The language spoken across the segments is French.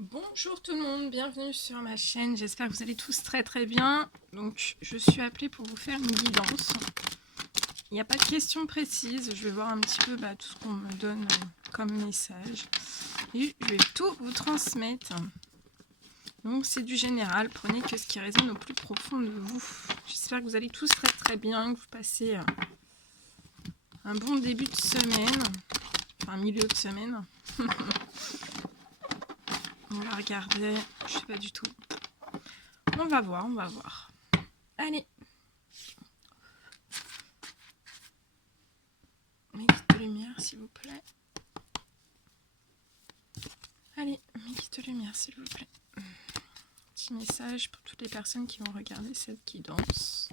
Bonjour tout le monde, bienvenue sur ma chaîne, j'espère que vous allez tous très bien. Donc je suis appelée pour vous faire une guidance. Il n'y a pas de questions précises, je vais voir un petit peu tout ce qu'on me donne comme message. Et je vais tout vous transmettre. Donc c'est du général, prenez que ce qui résonne au plus profond de vous. J'espère que vous allez tous très bien, que vous passez un bon début de semaine, enfin milieu de semaine. On va regarder, je sais pas du tout. On va voir. Allez. Mes guides de lumière, s'il vous plaît. Allez, mes guides de lumière, s'il vous plaît. Petit message pour toutes les personnes qui vont regarder cette guidance.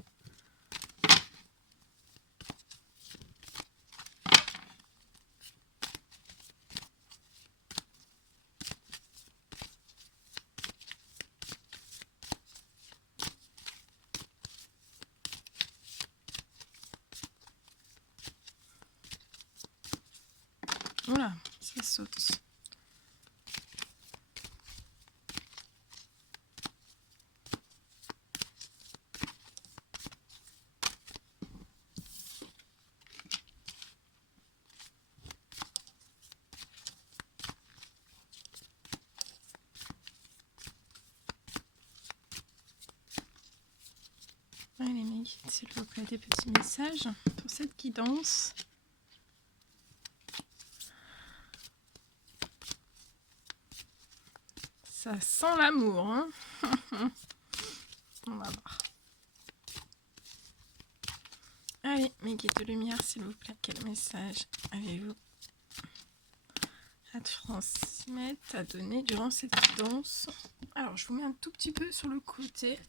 Voilà, ça saute. Allez, mes guides, s'il vous plaît, des petits messages pour cette guidance. Ça sent l'amour, hein. On va voir. Allez, mes guides de lumière, s'il vous plaît, quel message avez-vous à transmettre, à donner durant cette guidance? Alors, je vous mets un tout petit peu sur le côté.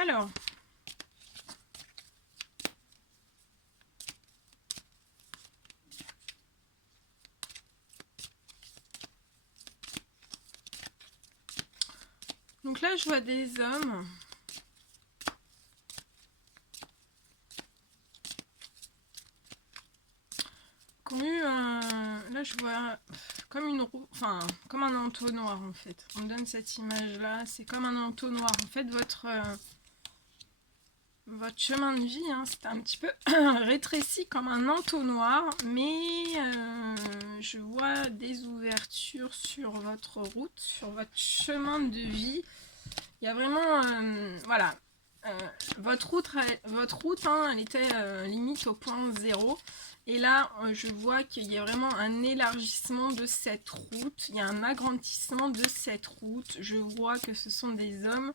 Alors, donc là, je vois des hommes qui ont eu un... Là, je vois comme une roue, enfin, comme un entonnoir, en fait. On me donne cette image-là, c'est comme un entonnoir. En fait, votre chemin de vie, hein, c'est un petit peu rétréci comme un entonnoir, mais je vois des ouvertures sur votre route, sur votre chemin de vie. Il y a vraiment, voilà, votre route hein, elle était limite au point zéro. Et là, je vois qu'il y a vraiment un élargissement de cette route, il y a un agrandissement de cette route. Je vois que ce sont des hommes,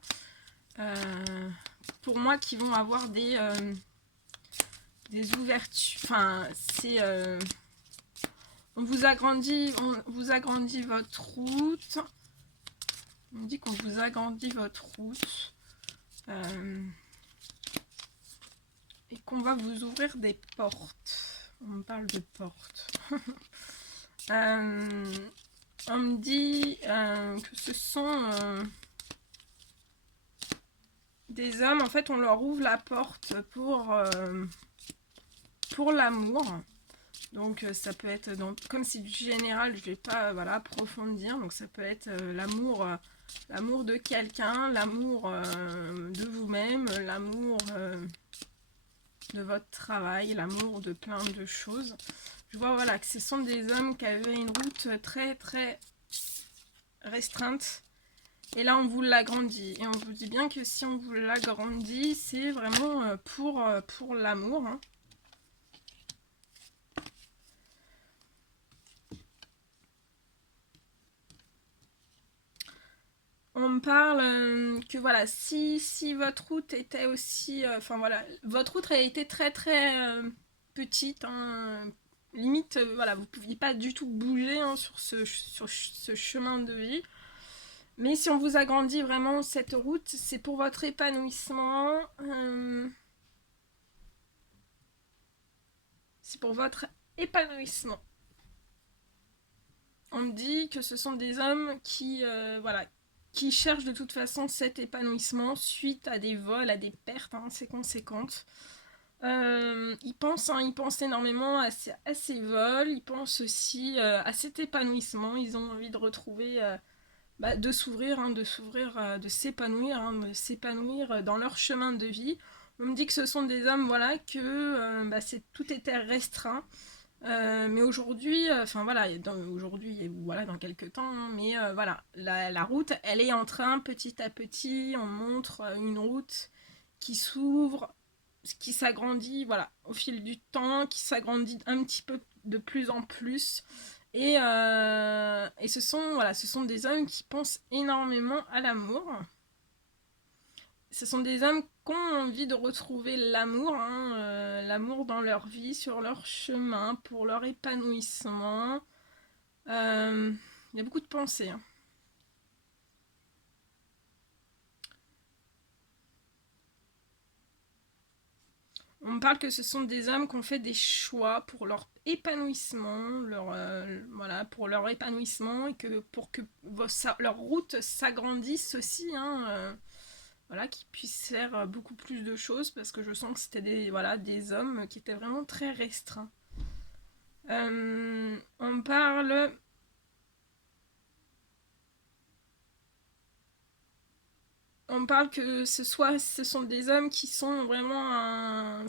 pour moi, qui vont avoir des ouvertures, enfin, c'est on vous agrandit votre route. On me dit qu'on vous agrandit votre route. Et qu'on va vous ouvrir des portes. On me parle de portes. On me dit que ce sont des hommes. En fait, on leur ouvre la porte pour l'amour. Donc ça peut être, comme c'est du général, je ne vais pas approfondir. Donc ça peut être l'amour de quelqu'un, l'amour de vous-même, l'amour de votre travail, l'amour de plein de choses. Je vois que ce sont des hommes qui avaient une route très très restreinte. Et là on vous l'agrandit. Et on vous dit bien que si on vous l'agrandit, c'est vraiment pour l'amour. Hein. On me parle que voilà, si votre route était aussi... votre route a été très très petite, hein, limite, vous ne pouviez pas du tout bouger hein, sur ce chemin de vie. Mais si on vous agrandit vraiment cette route, c'est pour votre épanouissement. C'est pour votre épanouissement. On me dit que ce sont des hommes qui cherchent de toute façon cet épanouissement suite à des vols, à des pertes assez conséquentes. Ils pensent énormément à ces vols, ils pensent aussi à cet épanouissement, ils ont envie de retrouver, de s'ouvrir, de s'épanouir dans leur chemin de vie. On me dit que ce sont des hommes, que tout était restreint. Mais aujourd'hui, aujourd'hui, dans quelques temps, hein, mais la route, elle est en train, petit à petit, on montre une route qui s'ouvre, qui s'agrandit, au fil du temps, qui s'agrandit un petit peu de plus en plus. Et ce sont des hommes qui pensent énormément à l'amour. Ce sont des hommes qui ont envie de retrouver l'amour, hein, l'amour dans leur vie, sur leur chemin, pour leur épanouissement. Il y a beaucoup de pensées. Hein. On me parle que ce sont des hommes qui ont fait des choix pour leur épanouissement, pour leur épanouissement et que pour que leur route s'agrandisse aussi. Hein, qui puissent faire beaucoup plus de choses parce que je sens que c'était des hommes qui étaient vraiment très restreints. On parle... On parle que ce sont des hommes qui sont vraiment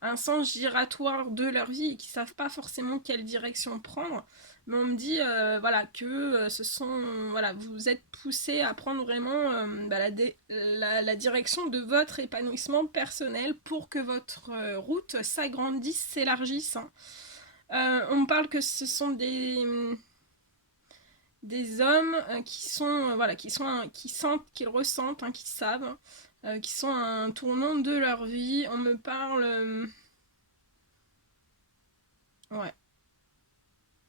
un sens giratoire de leur vie et qui savent pas forcément quelle direction prendre. Mais on me dit que ce sont vous êtes poussés à prendre vraiment la direction de votre épanouissement personnel pour que votre route s'agrandisse, s'élargisse. Hein. On me parle que ce sont des hommes qui sentent, qui ressentent, hein, qui savent, qui sont à un tournant de leur vie. On me parle ouais.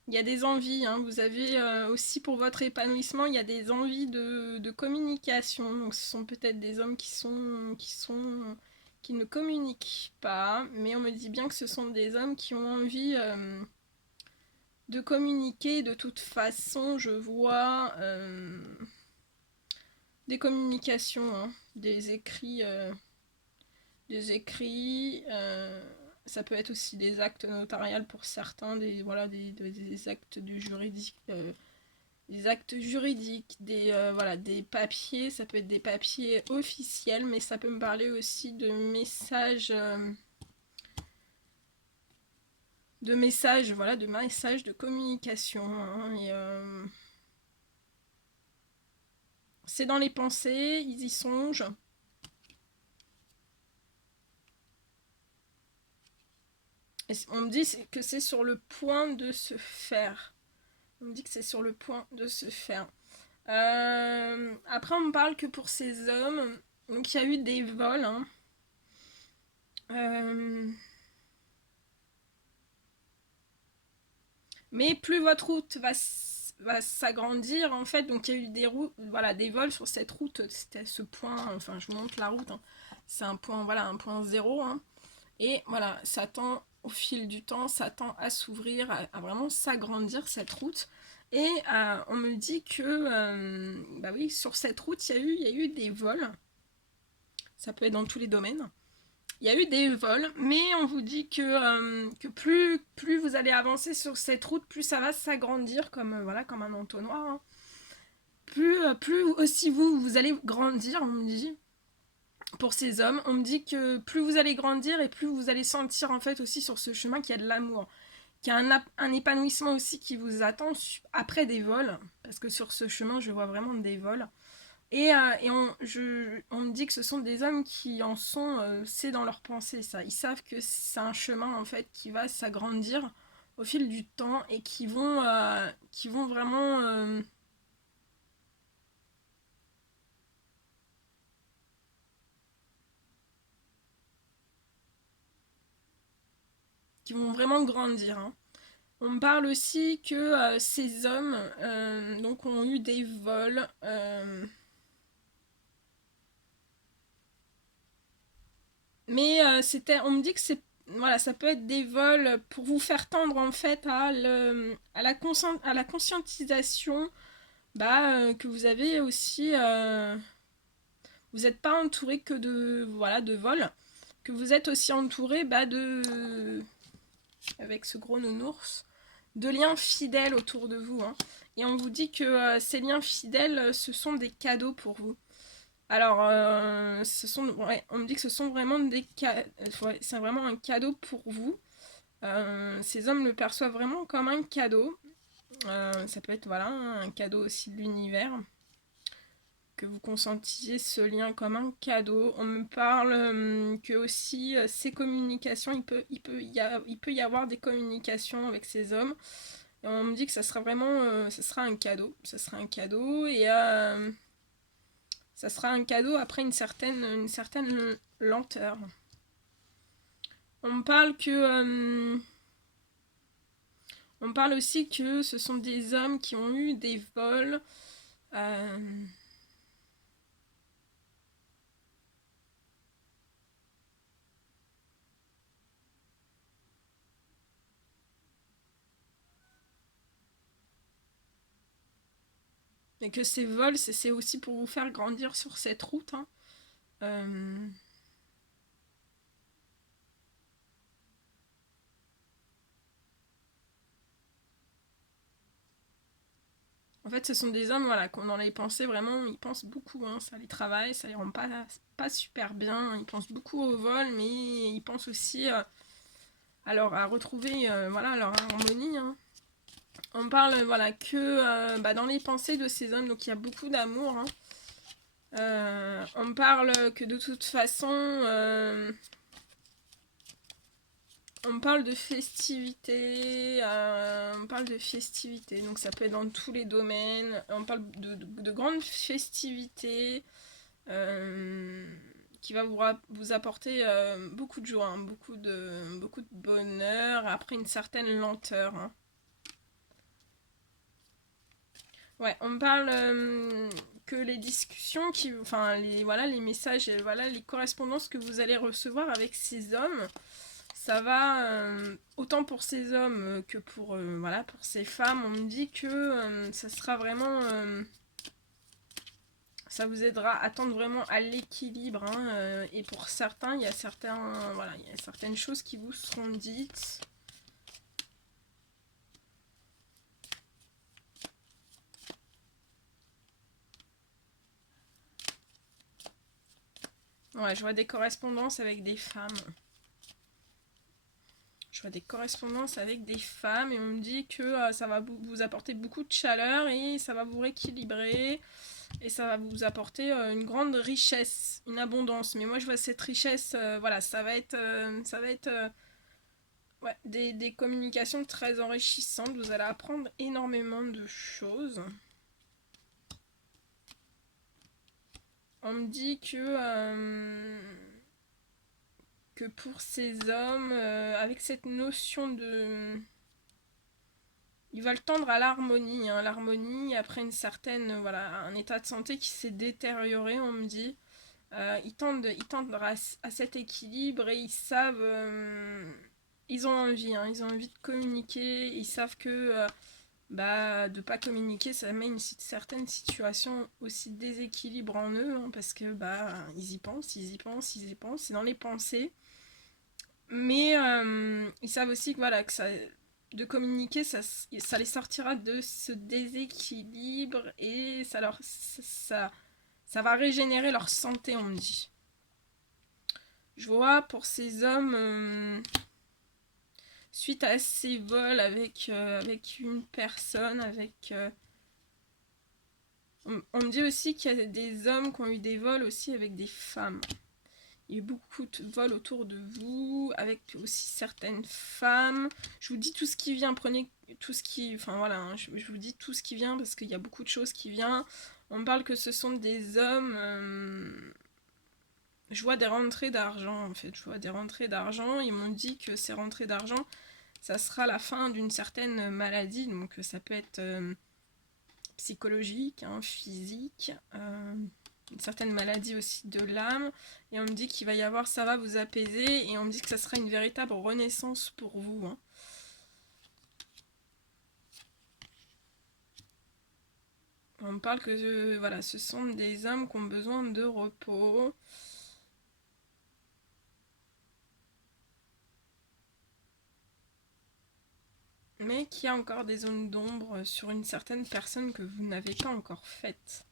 Il y a des envies, hein. Vous avez aussi pour votre épanouissement, il y a des envies de communication. Donc ce sont peut-être des hommes qui ne communiquent pas, mais on me dit bien que ce sont des hommes qui ont envie de communiquer. De toute façon, je vois des communications, hein, des écrits. Ça peut être aussi des actes notariales pour certains, des actes du juridique, des actes juridiques, des papiers. Ça peut être des papiers officiels, mais ça peut me parler aussi de messages, de communication. Hein, et, c'est dans les pensées, ils y songent. Et on me dit que c'est sur le point de se faire. On me dit que c'est sur le point de se faire. Après, on me parle que pour ces hommes, donc il y a eu des vols. Hein. Mais plus votre route va s'agrandir, en fait, donc il y a eu des routes, voilà, des vols sur cette route, c'était ce point, enfin je vous montre la route, hein. C'est un point, voilà, un point zéro, hein. Et voilà, ça tend au fil du temps, ça tend à s'ouvrir, à vraiment s'agrandir cette route. Et on me dit que, bah oui, sur cette route, il y a eu des vols. Ça peut être dans tous les domaines. Il y a eu des vols, mais on vous dit que plus vous allez avancer sur cette route, plus ça va s'agrandir comme, voilà, comme un entonnoir, hein. Plus aussi vous allez grandir, on me dit. Pour ces hommes, on me dit que plus vous allez grandir et plus vous allez sentir en fait aussi sur ce chemin qu'il y a de l'amour, qu'il y a un épanouissement aussi qui vous attend après des vols, parce que sur ce chemin je vois vraiment des vols. Et on me dit que ce sont des hommes qui en sont, c'est dans leur pensée ça. Ils savent que c'est un chemin en fait qui va s'agrandir au fil du temps et qui vont vraiment grandir, hein. On me parle aussi que ces hommes donc ont eu des vols. Mais on me dit que c'est, voilà, ça peut être des vols pour vous faire tendre en fait à la conscientisation, bah, que vous avez aussi, vous n'êtes pas entouré que de, voilà, de vols, que vous êtes aussi entouré, bah, avec ce gros nounours, de liens fidèles autour de vous, hein. Et on vous dit que ces liens fidèles, ce sont des cadeaux pour vous. Alors, ouais, on me dit que ce sont vraiment ouais, c'est vraiment un cadeau pour vous. Ces hommes le perçoivent vraiment comme un cadeau. Ça peut être, voilà, un cadeau aussi de l'univers. Que vous consentiez ce lien comme un cadeau. On me parle que aussi ces communications, il peut y avoir des communications avec ces hommes. Et on me dit que ça sera vraiment, ça sera un cadeau. Ça sera un cadeau et ça sera un cadeau après une certaine lenteur. On me parle que, on me parle aussi que ce sont des hommes qui ont eu des vols. Euh, et que ces vols, c'est aussi pour vous faire grandir sur cette route, hein. Euh, En fait, ce sont des hommes, voilà, qu'on dans les pensées, vraiment, ils pensent beaucoup, hein, ça les travaille, ça les rend pas super bien. Ils pensent beaucoup au vol, mais ils pensent aussi à retrouver, voilà, leur harmonie, hein. On parle, voilà, que bah, dans les pensées de ces hommes, donc il y a beaucoup d'amour, hein. On parle que de toute façon, on parle de festivités, donc ça peut être dans tous les domaines. On parle de grandes festivités euh, qui va vous apporter beaucoup de joie, hein, beaucoup de bonheur, après une certaine lenteur, hein. Ouais, on me parle que les discussions, enfin voilà, les messages, voilà, les correspondances que vous allez recevoir avec ces hommes, ça va autant pour ces hommes que pour voilà, pour ces femmes. On me dit que ça sera vraiment ça vous aidera à tendre vraiment à l'équilibre, hein, et pour certains, il y a certaines choses qui vous seront dites. Ouais, je vois des correspondances avec des femmes. Je vois des correspondances avec des femmes et on me dit que ça va vous apporter beaucoup de chaleur et ça va vous rééquilibrer et ça va vous apporter une grande richesse, une abondance. Mais moi je vois cette richesse, voilà, ça va être ouais, des communications très enrichissantes. Vous allez apprendre énormément de choses. On me dit que pour ces hommes, avec cette notion Ils veulent tendre à l'harmonie, hein. L'harmonie après une certaine, voilà, un état de santé qui s'est détérioré, on me dit. Ils tendent à cet équilibre et ils savent, ils ont envie, hein, ils ont envie de communiquer, ils savent que de pas communiquer, ça met une certaine situation aussi de déséquilibre en eux, hein, parce que ils y pensent, ils y pensent, ils y pensent, c'est dans les pensées. Mais ils savent aussi que voilà, que ça, de communiquer, ça les sortira de ce déséquilibre et ça va régénérer leur santé, on me dit. Je vois pour ces hommes, suite à ces vols avec une personne, on me dit aussi qu'il y a des hommes qui ont eu des vols aussi avec des femmes. Il y a eu beaucoup de vols autour de vous, avec aussi certaines femmes. Je vous dis tout ce qui vient, prenez tout ce qui... Enfin voilà, hein, je vous dis tout ce qui vient parce qu'il y a beaucoup de choses qui viennent. On me parle que ce sont des hommes... je vois des rentrées d'argent en fait, je vois des rentrées d'argent. Ils m'ont dit que ces rentrées d'argent, ça sera la fin d'une certaine maladie, donc ça peut être psychologique, hein, physique, une certaine maladie aussi de l'âme. Et on me dit qu'il va y avoir, ça va vous apaiser, et on me dit que ça sera une véritable renaissance pour vous, hein. On me parle que voilà, ce sont des hommes qui ont besoin de repos. Mais qu'il y a encore des zones d'ombre sur une certaine personne que vous n'avez pas encore faite.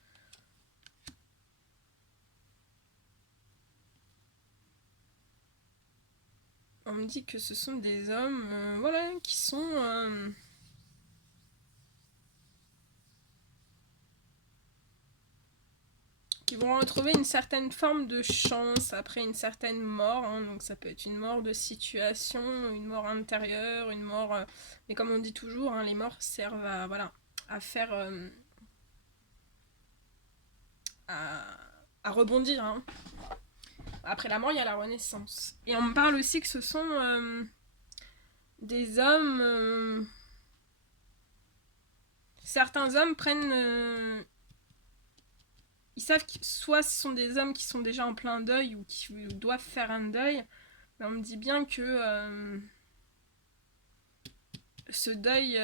On me dit que ce sont des hommes voilà, qui sont... qui vont retrouver une certaine forme de chance après une certaine mort, hein. Donc ça peut être une mort de situation, une mort intérieure, une mort... mais comme on dit toujours, hein, les morts servent à, voilà, à faire... à, à rebondir, hein. Après la mort, il y a la renaissance. Et on me parle aussi que ce sont des hommes... certains hommes prennent... ils savent que soit ce sont des hommes qui sont déjà en plein deuil ou qui doivent faire un deuil, mais on me dit bien que ce deuil,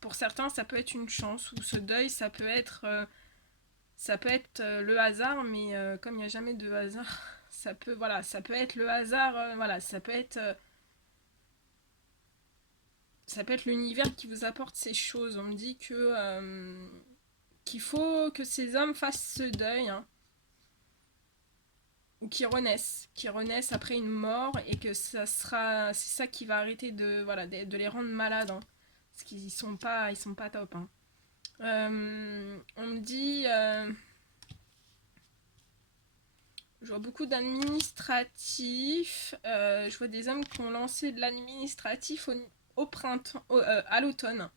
pour certains, ça peut être une chance, ou ce deuil, ça peut être le hasard, mais comme il n'y a jamais de hasard, voilà, ça peut être le hasard, voilà, ça peut être l'univers qui vous apporte ces choses. On me dit qu'il faut que ces hommes fassent ce deuil, hein, ou qui renaissent après une mort, et que c'est ça qui va arrêter de les rendre malades, hein, parce qu'ils sont pas top, hein. On me dit, je vois beaucoup d'administratifs, je vois des hommes qui ont lancé de l'administratif au printemps, à l'automne,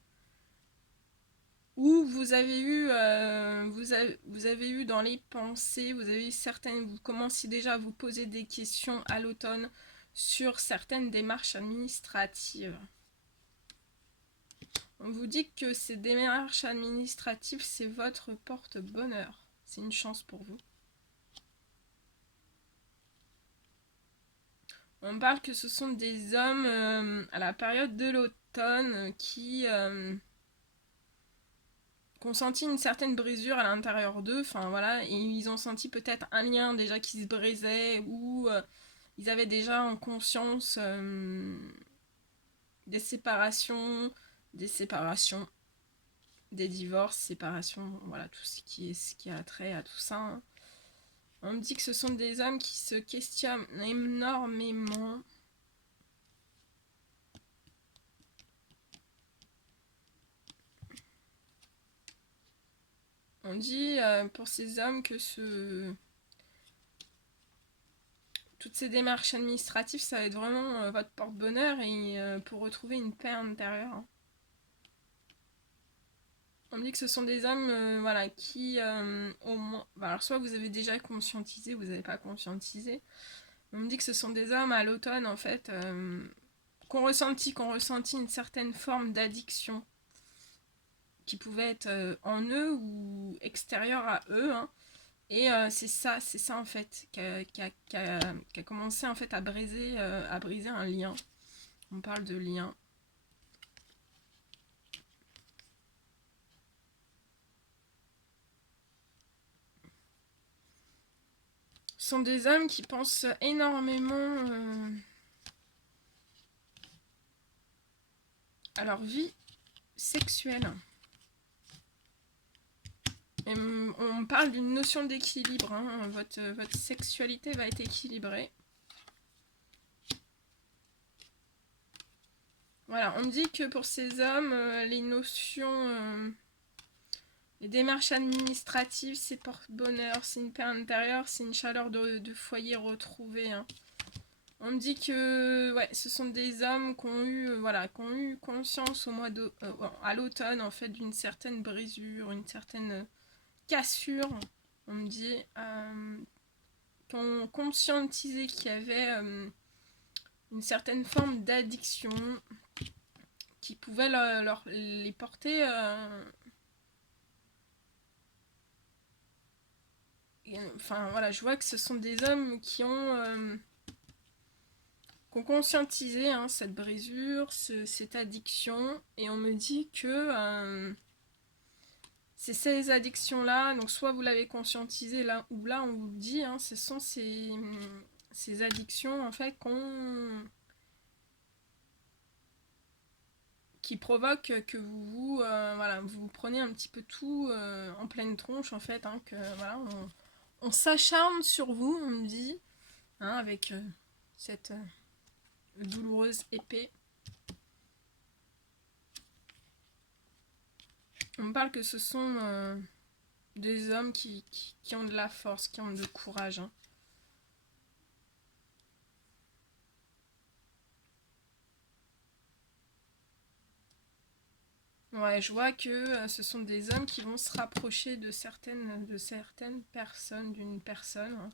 où vous avez eu, vous avez eu dans les pensées, vous avez eu vous commencez déjà à vous poser des questions à l'automne sur certaines démarches administratives. On vous dit que ces démarches administratives, c'est votre porte-bonheur. C'est une chance pour vous. On parle que ce sont des hommes à la période de l'automne qui ont senti une certaine brisure à l'intérieur d'eux, enfin voilà, et ils ont senti peut-être un lien déjà qui se brisait, ou ils avaient déjà en conscience des séparations, des divorces, séparations, voilà, tout ce qui a trait à tout ça, hein. On me dit que ce sont des hommes qui se questionnent énormément. On dit pour ces hommes que toutes ces démarches administratives, ça va être vraiment votre porte-bonheur, et pour retrouver une paix intérieure, hein. On me dit que ce sont des hommes voilà, qui, au moins... alors soit vous avez déjà conscientisé, vous n'avez pas conscientisé. On me dit que ce sont des hommes à l'automne, en fait, qui ont ressenti une certaine forme d'addiction. qui pouvaient être en eux ou extérieurs à eux, hein. Et c'est ça en fait qui a commencé en fait à briser un lien. On parle de lien. Ce sont des hommes qui pensent énormément à leur vie sexuelle. Et on parle d'une notion d'équilibre, hein. Votre sexualité va être équilibrée. Voilà, on me dit que pour ces hommes, les notions, les démarches administratives, c'est porte-bonheur, c'est une paix intérieure, c'est une chaleur de foyer retrouvée, hein. On me dit que ouais, ce sont des hommes qui ont eu, voilà, qui ont eu conscience à l'automne en fait d'une certaine brisure, une certaine cassure. On me dit qui ont conscientisé qu'il y avait une certaine forme d'addiction qui pouvait les porter enfin voilà, je vois que ce sont des hommes qui ont conscientisé hein, cette brisure, cette addiction, et on me dit que c'est ces addictions-là, donc soit vous l'avez conscientisé là, ou là on vous le dit, hein, ce sont ces addictions en fait qui provoquent que voilà, vous prenez un petit peu tout en pleine tronche en fait, hein, que voilà, on s'acharne sur vous, on me dit, hein, avec cette douloureuse épée. On me parle que ce sont des hommes qui ont de la force, qui ont de courage. Hein. Ouais, je vois que ce sont des hommes qui vont se rapprocher de certaines personnes, d'une personne.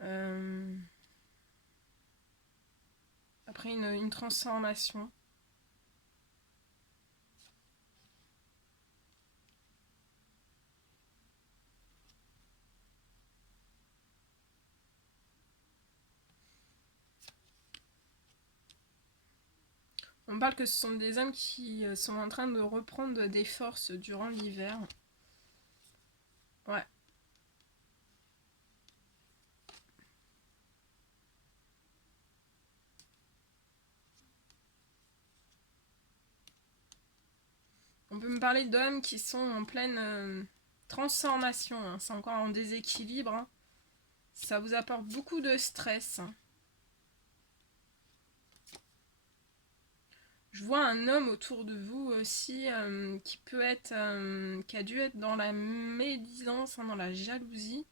Hein. Après une transformation. On me parle que ce sont des hommes qui sont en train de reprendre des forces durant l'hiver. Ouais. On peut me parler d'hommes qui sont en pleine transformation. Hein. C'est encore en déséquilibre. Hein. Ça vous apporte beaucoup de stress. Hein. Je vois un homme autour de vous aussi qui peut être, qui a dû être dans la médisance, hein, dans la jalousie,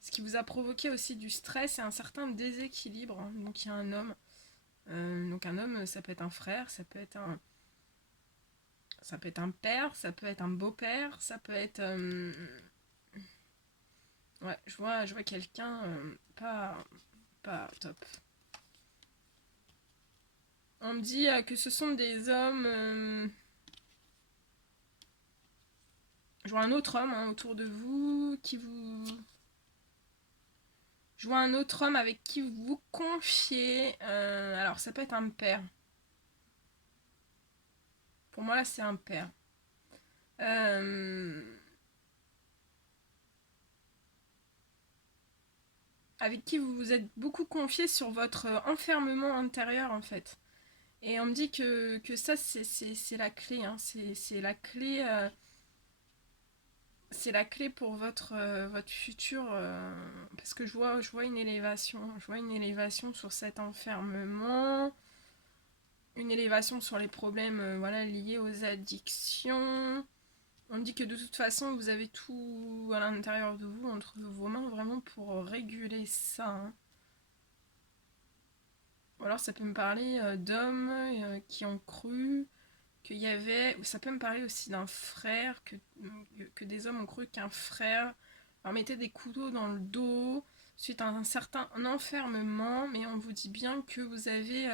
ce qui vous a provoqué aussi du stress et un certain déséquilibre. Hein. Donc il y a un homme. Donc un homme, ça peut être un frère, ça peut être un père, ça peut être un beau-père, ça peut être, ouais, je vois quelqu'un pas top. On me dit que ce sont des hommes. Je vois un autre homme hein, autour de vous qui vous. Je vois un autre homme avec qui vous vous confiez. Alors ça peut être un père. Pour moi là c'est un père. Avec qui vous vous êtes beaucoup confié sur votre enfermement intérieur en fait. Et on me dit que ça c'est la clé. Hein. C'est la clé. C'est la clé pour votre futur. Parce que je vois une élévation. Je vois une élévation sur cet enfermement. Une élévation sur les problèmes voilà, liés aux addictions. On me dit que de toute façon, vous avez tout à l'intérieur de vous, entre vos mains, vraiment pour réguler ça. Hein. Ou alors ça peut me parler d'hommes qui ont cru qu'il y avait... Ça peut me parler aussi d'un frère, que des hommes ont cru qu'un frère leur mettait des couteaux dans le dos suite à un certain enfermement, mais on vous dit bien que vous avez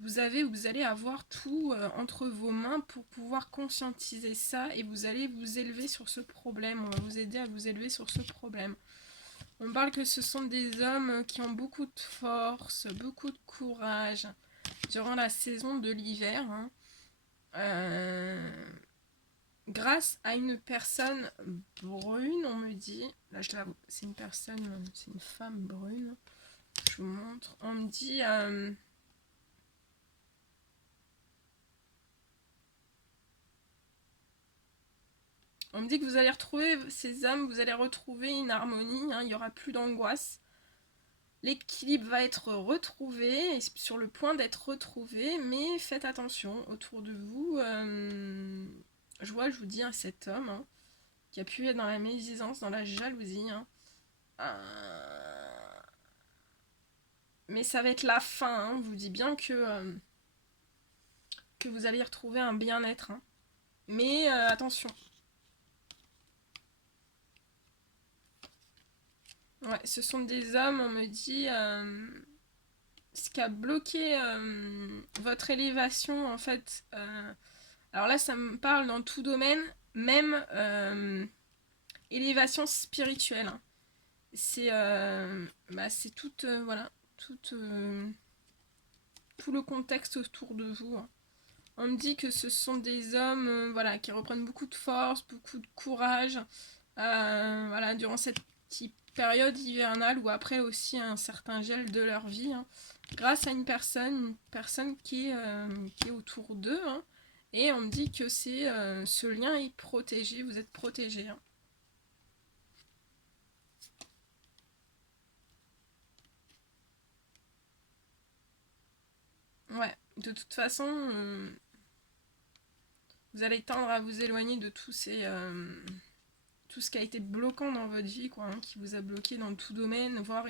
vous allez avoir tout entre vos mains pour pouvoir conscientiser ça et vous allez vous élever sur ce problème. On va vous aider à vous élever sur ce problème. On parle que ce sont des hommes qui ont beaucoup de force, beaucoup de courage durant la saison de l'hiver. Hein. Grâce à une personne brune, on me dit. Là, je l'avoue, c'est une personne, c'est une femme brune. Je vous montre. On me dit. On me dit que vous allez retrouver ces hommes, vous allez retrouver une harmonie, hein, il n'y aura plus d'angoisse. L'équilibre va être retrouvé, sur le point d'être retrouvé, mais faites attention autour de vous. Je vous dis, cet homme hein, qui a pu être dans la médisance, dans la jalousie. Hein, mais ça va être la fin. Hein, on vous dit bien que vous allez retrouver un bien-être. Hein. Mais attention. Ouais, ce sont des hommes, on me dit, ce qui a bloqué votre élévation, en fait. Alors là, ça me parle dans tout domaine, même élévation spirituelle. Hein. C'est toute, voilà, tout le contexte autour de vous. Hein. On me dit que ce sont des hommes, voilà, qui reprennent beaucoup de force, beaucoup de courage, voilà, durant cette période hivernale ou après aussi un certain gel de leur vie, hein, grâce à une personne qui est autour d'eux. Hein, et on me dit que ce lien est protégé, vous êtes protégé. Hein. Ouais, de toute façon, vous allez tendre à vous éloigner de tout ce qui a été bloquant dans votre vie, quoi, hein, qui vous a bloqué dans tout domaine, voire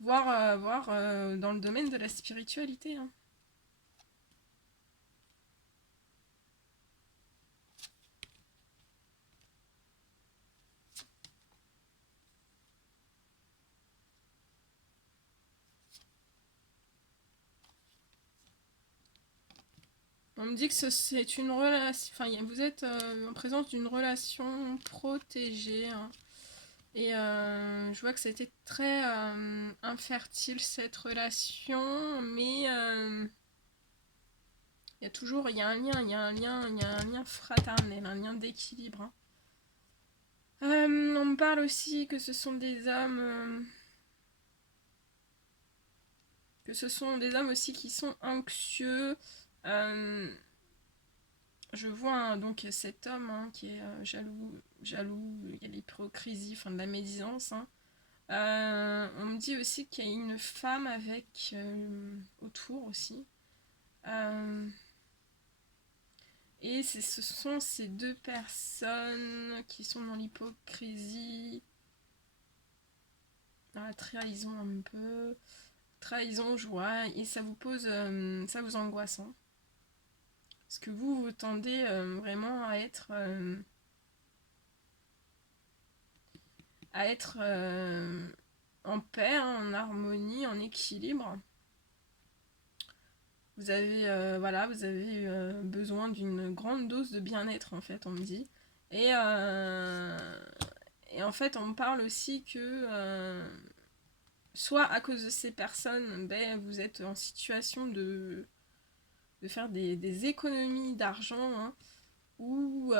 dans le domaine de la spiritualité. Hein. On me dit que c'est une relation, enfin vous êtes en présence d'une relation protégée. Hein. Et je vois que ça a été très infertile cette relation, mais il y a un lien fraternel, un lien d'équilibre. Hein. On me parle aussi que ce sont des hommes, aussi qui sont anxieux. Je vois hein, donc cet homme hein, qui est jaloux, il y a l'hypocrisie, enfin de la médisance. Hein. On me dit aussi qu'il y a une femme avec autour aussi. Et ce sont ces deux personnes qui sont dans l'hypocrisie, dans la trahison un peu. Trahison, joie, et ça vous pose, ça vous angoisse. Hein. Parce que vous tendez vraiment à être en paix, hein, en harmonie, en équilibre. Vous avez, besoin d'une grande dose de bien-être, en fait, on me dit. Et en fait, on me parle aussi que soit à cause de ces personnes, vous êtes en situation de faire des économies d'argent, hein, ou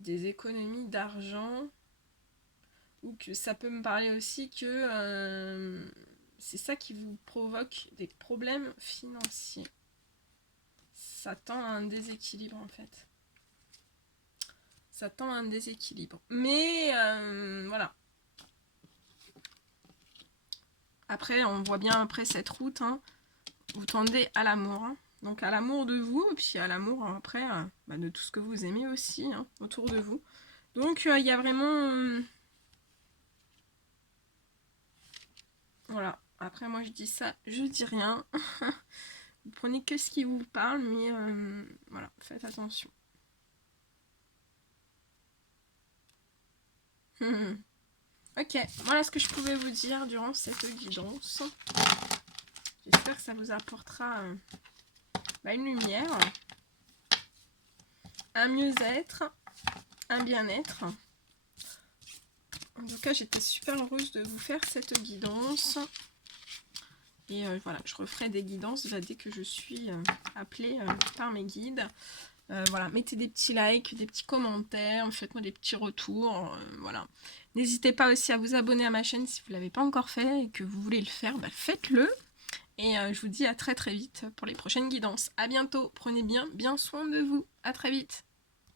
des économies d'argent, ou que ça peut me parler aussi que c'est ça qui vous provoque des problèmes financiers. Ça tend à un déséquilibre en fait. Ça tend à un déséquilibre. Mais voilà. Après, on voit bien après cette route, hein, vous tendez à l'amour. Hein. Donc à l'amour de vous, et puis à l'amour après de tout ce que vous aimez aussi hein, autour de vous. Donc il y a vraiment... voilà. Après moi je dis ça, je dis rien. Vous prenez que ce qui vous parle, mais voilà, faites attention. Ok, voilà ce que je pouvais vous dire durant cette guidance. J'espère que ça vous apportera une lumière, un mieux-être, un bien-être. En tout cas, j'étais super heureuse de vous faire cette guidance. Et voilà, je referai des guidances dès que je suis appelée par mes guides. Voilà, mettez des petits likes, des petits commentaires, faites-moi des petits retours. Voilà. N'hésitez pas aussi à vous abonner à ma chaîne si vous ne l'avez pas encore fait et que vous voulez le faire, faites-le. Et je vous dis à très très vite pour les prochaines guidances. À bientôt, prenez bien soin de vous. À très vite.